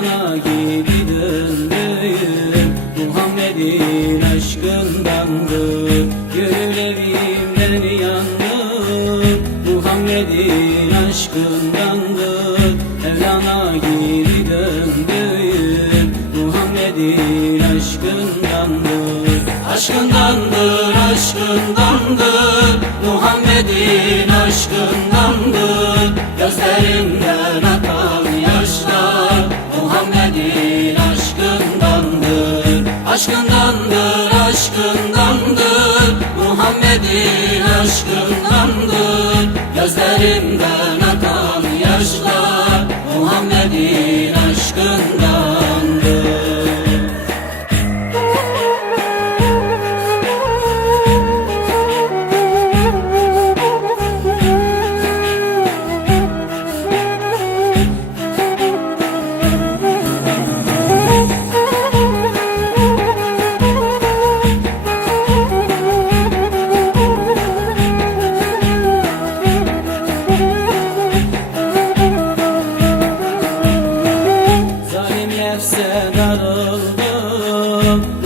Mevlana gibi döndüğüm Muhammed'in aşkındandır. Gönül yandım Muhammed'in aşkındandır. Mevlana gibi döndüğüm Muhammed'in aşkındandır. Aşkındandır, aşkındandır. Muhammed'in aşkındandır. Gözlerimden Aşkındandır, Muhammed'in aşkındandır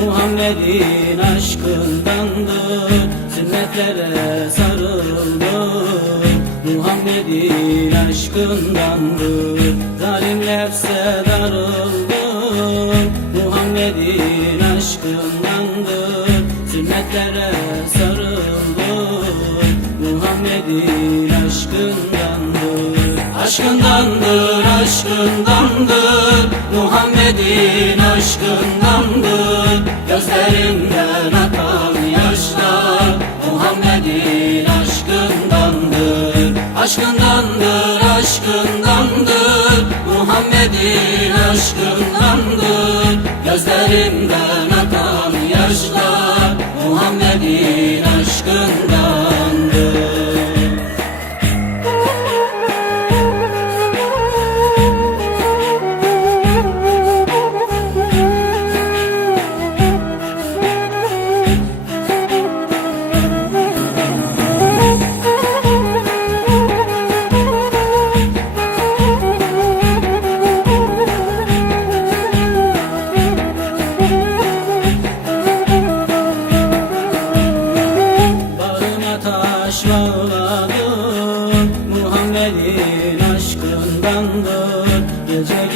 Muhammed'in aşkındandır Sünnetlere sarıldım Muhammed'in aşkındandır Zalim nefse darıldım Muhammed'in aşkındandır Sünnetlere sarıldım Muhammed'in aşkındandır Aşkındandır, aşkındandır. Muhammed'in aşkındandır Gözlerimden akan yaşlar. Muhammed'in aşkındandır Aşkındandır, aşkındandır. Muhammed'in aşkındandır Gözlerimden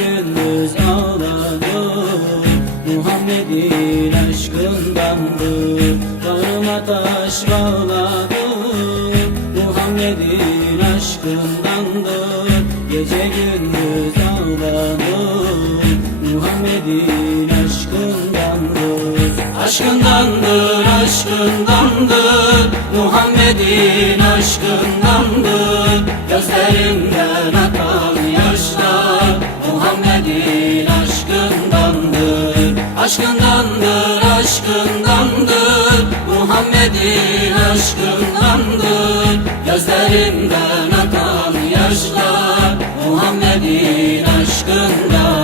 gündüz ağladım Muhammed'in aşkındandır Bağrıma taş bağladım Muhammed'in aşkındandır Gece gündüz ağladım Muhammed'in aşkındandır Aşkındandır, aşkındandır. Muhammed'in aşkındandır. Gözlerimden aşkındandır. Muhammed'in aşkındandır. Gözlerimden akan yaşlar Muhammed'in aşkından.